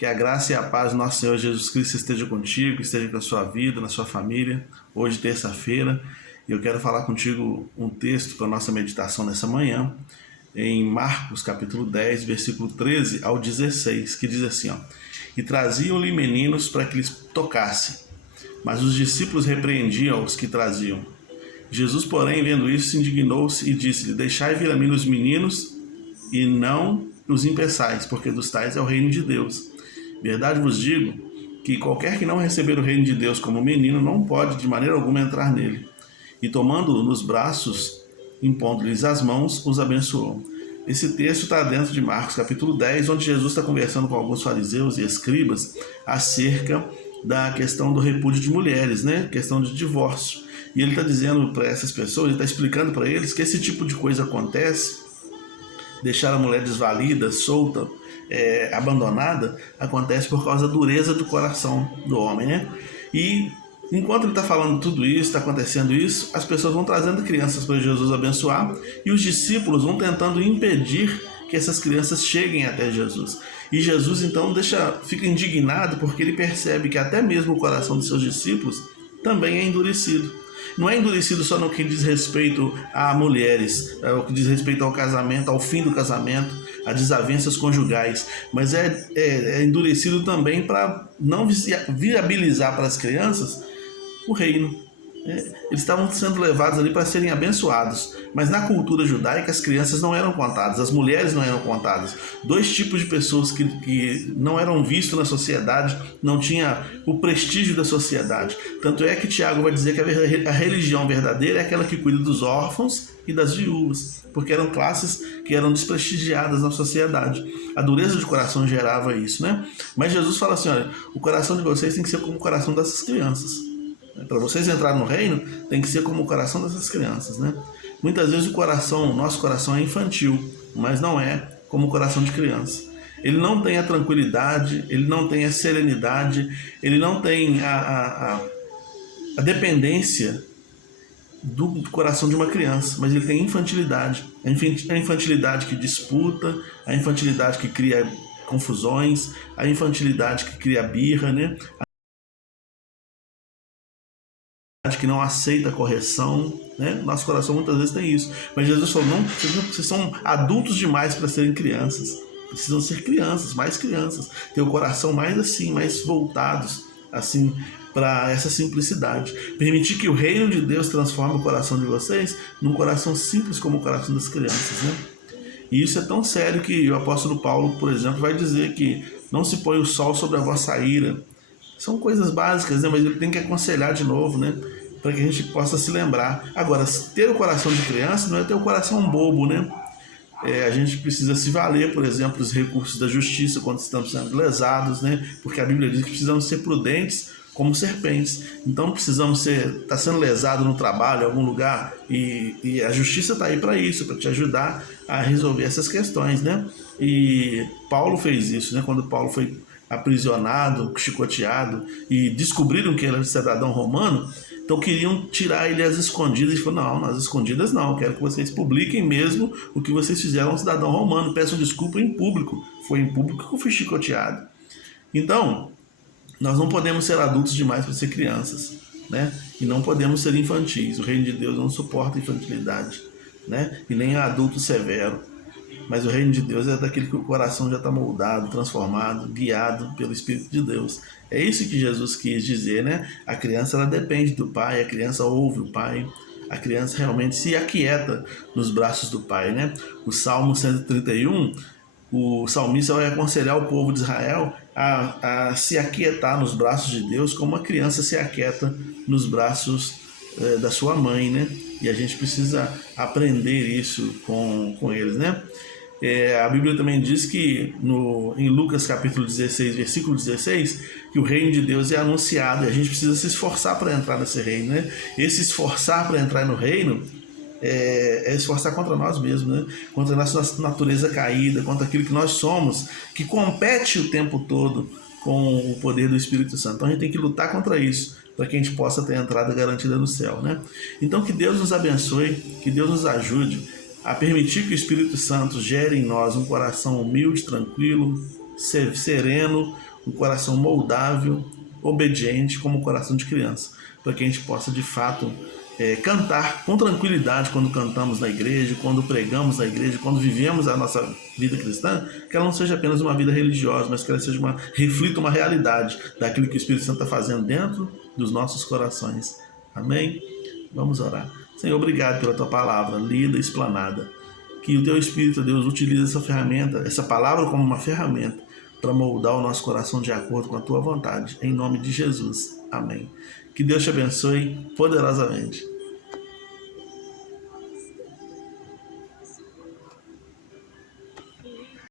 Que a graça e a paz do nosso Senhor Jesus Cristo esteja contigo, esteja com a sua vida, na sua família. Hoje, terça-feira, e eu quero falar contigo um texto para a nossa meditação nessa manhã, em Marcos, capítulo 10, versículo 13 ao 16, que diz assim, ó: E traziam-lhe meninos para que lhes tocasse, mas os discípulos repreendiam os que traziam. Jesus, porém, vendo isso, se indignou-se e disse-lhe: Deixai vir a mim os meninos, e não os impeçais, porque dos tais é o reino de Deus. Verdade vos digo que qualquer que não receber o reino de Deus como menino não pode de maneira alguma entrar nele. E tomando-o nos braços, impondo-lhes as mãos, os abençoou. Esse texto está dentro de Marcos capítulo 10, onde Jesus está conversando com alguns fariseus e escribas acerca da questão do repúdio de mulheres, né? Questão de divórcio. E ele está dizendo para essas pessoas, ele está explicando para eles que esse tipo de coisa acontece, deixar a mulher desvalida, solta, abandonada, acontece por causa da dureza do coração do homem, né? E enquanto ele está falando tudo isso, está acontecendo isso, as pessoas vão trazendo crianças para Jesus abençoar e os discípulos vão tentando impedir que essas crianças cheguem até Jesus. E Jesus então fica indignado porque ele percebe que até mesmo o coração dos seus discípulos também é endurecido. Não é endurecido só no que diz respeito a mulheres, o que diz respeito ao casamento, ao fim do casamento, a desavenças conjugais, mas é endurecido também para não viabilizar para as crianças o reino. Eles estavam sendo levados ali para serem abençoados, mas na cultura judaica as crianças não eram contadas, as mulheres não eram contadas. Dois tipos de pessoas que não eram vistos na sociedade, não tinha o prestígio da sociedade. Tanto é que Tiago vai dizer que a religião verdadeira é aquela que cuida dos órfãos e das viúvas, porque eram classes que eram desprestigiadas na sociedade. A dureza de coração gerava isso, né? Mas Jesus fala assim, olha, o coração de vocês tem que ser como o coração dessas crianças. Para vocês entrarem no reino, tem que ser como o coração dessas crianças, né? Muitas vezes o nosso coração é infantil, mas não é como o coração de criança. Ele não tem a tranquilidade, ele não tem a serenidade, ele não tem a dependência do coração de uma criança, mas ele tem infantilidade. A infantilidade que disputa, a infantilidade que cria confusões, a infantilidade que cria birra, né? Que não aceita a correção, né? Nosso coração muitas vezes tem isso. Mas Jesus falou, não, vocês são adultos demais para serem crianças. Precisam ser crianças, mais crianças. Ter o coração mais assim, mais voltados assim para essa simplicidade. Permitir que o reino de Deus transforme o coração de vocês num coração simples como o coração das crianças, né? E isso é tão sério que o apóstolo Paulo, por exemplo, vai dizer que não se põe o sol sobre a vossa ira. São coisas básicas, né? Mas ele tem que aconselhar de novo, né? Para que a gente possa se lembrar. Agora, ter o coração de criança não é ter o coração bobo, né? A gente precisa se valer, por exemplo, dos recursos da justiça quando estamos sendo lesados, né? Porque a Bíblia diz que precisamos ser prudentes como serpentes. Então precisamos estar sendo lesado no trabalho, em algum lugar, e a justiça está aí para isso, para te ajudar a resolver essas questões, né? E Paulo fez isso, né? Quando Paulo foi aprisionado, chicoteado, e descobriram que ele era cidadão romano, então queriam tirar ele às escondidas. E falou, não, nas escondidas não, quero que vocês publiquem mesmo o que vocês fizeram ao cidadão romano, peçam desculpa em público. Foi em público que eu fui chicoteado. Então, nós não podemos ser adultos demais para ser crianças, né? E não podemos ser infantis. O reino de Deus não suporta infantilidade, né? E nem adulto severo. Mas o reino de Deus é daquele que o coração já está moldado, transformado, guiado pelo Espírito de Deus. É isso que Jesus quis dizer, né? A criança, ela depende do pai, a criança ouve o pai, a criança realmente se aquieta nos braços do pai, né? O Salmo 131, o salmista vai aconselhar o povo de Israel a se aquietar nos braços de Deus como uma criança se aquieta nos braços da sua mãe, né? E a gente precisa aprender isso com eles, né? A Bíblia também diz que em Lucas capítulo 16, versículo 16, que o reino de Deus é anunciado e a gente precisa se esforçar para entrar nesse reino, né? Esse esforçar para entrar no reino é esforçar contra nós mesmos, né? Contra a nossa natureza caída, contra aquilo que nós somos, que compete o tempo todo com o poder do Espírito Santo. Então a gente tem que lutar contra isso, para que a gente possa ter a entrada garantida no céu, né? Então que Deus nos abençoe, que Deus nos ajude a permitir que o Espírito Santo gere em nós um coração humilde, tranquilo, sereno, um coração moldável, obediente, como o coração de criança, para que a gente possa de fato cantar com tranquilidade quando cantamos na igreja, quando pregamos na igreja, quando vivemos a nossa vida cristã, que ela não seja apenas uma vida religiosa, mas que ela seja reflita uma realidade daquilo que o Espírito Santo está fazendo dentro dos nossos corações. Amém? Vamos orar. Senhor, obrigado pela tua palavra lida e explanada. Que o teu Espírito, Deus, utilize essa ferramenta, essa palavra como uma ferramenta para moldar o nosso coração de acordo com a tua vontade. Em nome de Jesus. Amém. Que Deus te abençoe poderosamente.